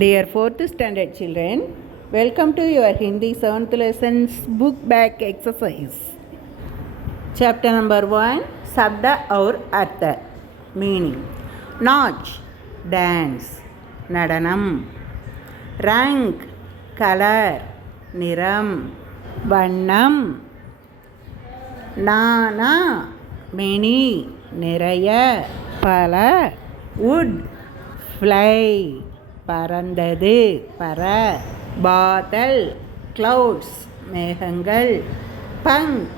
Dear 4th standard children, welcome to your Hindi 7th lessons book back exercise. Chapter number 1, Sabda aur Artha. Meaning: Naach, dance, nadanam. Rank, color, niram, vannam. Nana, many, niraya, pala. Wood, fly, பறந்தது பற. Badal, clouds, மேகங்கள். Bunk,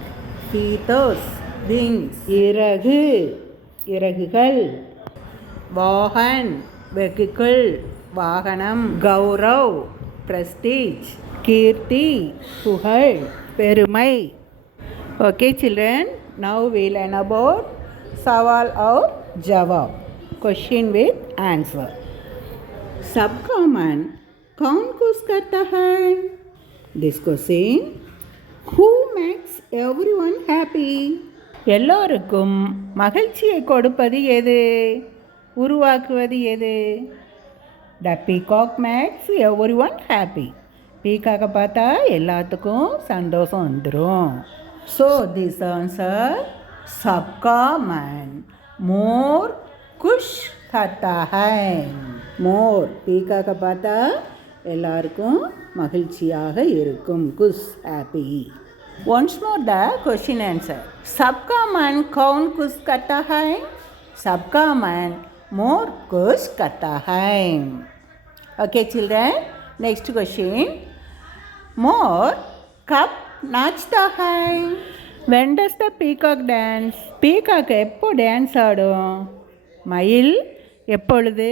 feathers, wings, இறகு, இறகுகள். Vaughan, vehicle, வாகனம். Gaurav, prestige, கீர்த்தி, புகழ், பெருமை. Okay children, now we learn about सवाल और जवाब, question with answer. सबका मन कौन खुश करता है? This question, who makes everyone happy? எல்லோருக்கும் மகிழ்ச்சியை கொடுப்பது எது? உருவாக்குவது எது? The peacock makes everyone happy. பீக்காக பார்த்தா எல்லாத்துக்கும் சந்தோஷம் வந்துடும். So this answer, सबका मन मोर खुश करता है. மோர் பீக்காக பார்த்தா எல்லாருக்கும் மகிழ்ச்சியாக இருக்கும். குஷ், happy. Once more the question answer. சப்கா மன் கौन खुश करता है? सबका मन मोर खुश करता है. Okay children, next question. मोर कब नाचता है? When does the peacock dance? Peacock எப்போ டான்ஸ் ஆடும்? மயில் எப்பொழுது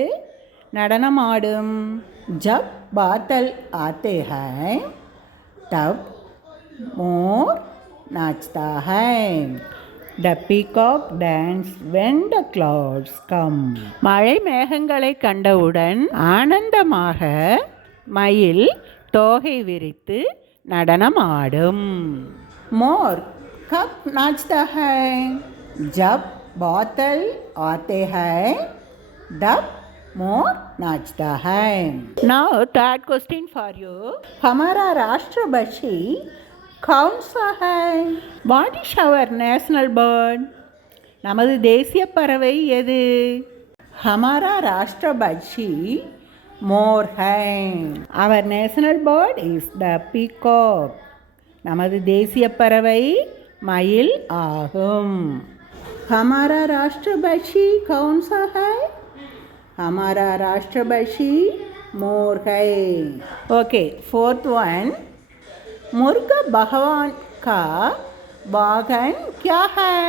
நடனம் ஆடும்? जब बादल आते हैं तब मोर नाचता है. The peacock dance when the clouds come. மழை மேகங்களை கண்டவுடன் ஆனந்தமாக மயில் தோகை விரித்து நடனம் ஆடும். मोर कब नाचता है? जब बादल आते हैं तब मोर नाचता है. Now third question for you. हमारा राष्ट्रपक्षी कौन सा है? What is our national bird? நமது தேசிய பறவை எது? हमारा राष्ट्रपक्षी मोर है. Our national bird is the peacock. நமது தேசிய பறவை மயில் ஆகும். हमारा राष्ट्रपक्षी कौन सा है? हमारा राष्ट्रपक्षी मोर है. Okay, fourth one. मुर्गा भगवान का वाहन क्या है?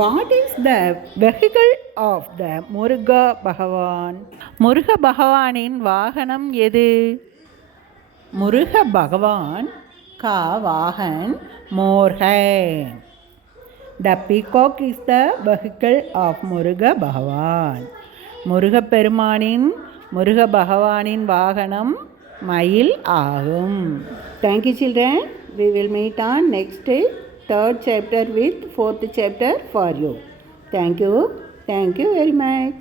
What is the vehicle of the முருகா பகவான்? முருக பகவானின் வாகனம் எது? முருக பகவான் का वाहन मोर है. The peacock is the vehicle of Muruga பகவான். முருகப்பெருமானின் முருக பகவானின் வாகனம் மயில் ஆகும். Thank you children. We will meet on next third chapter with fourth chapter for you. Thank you very much.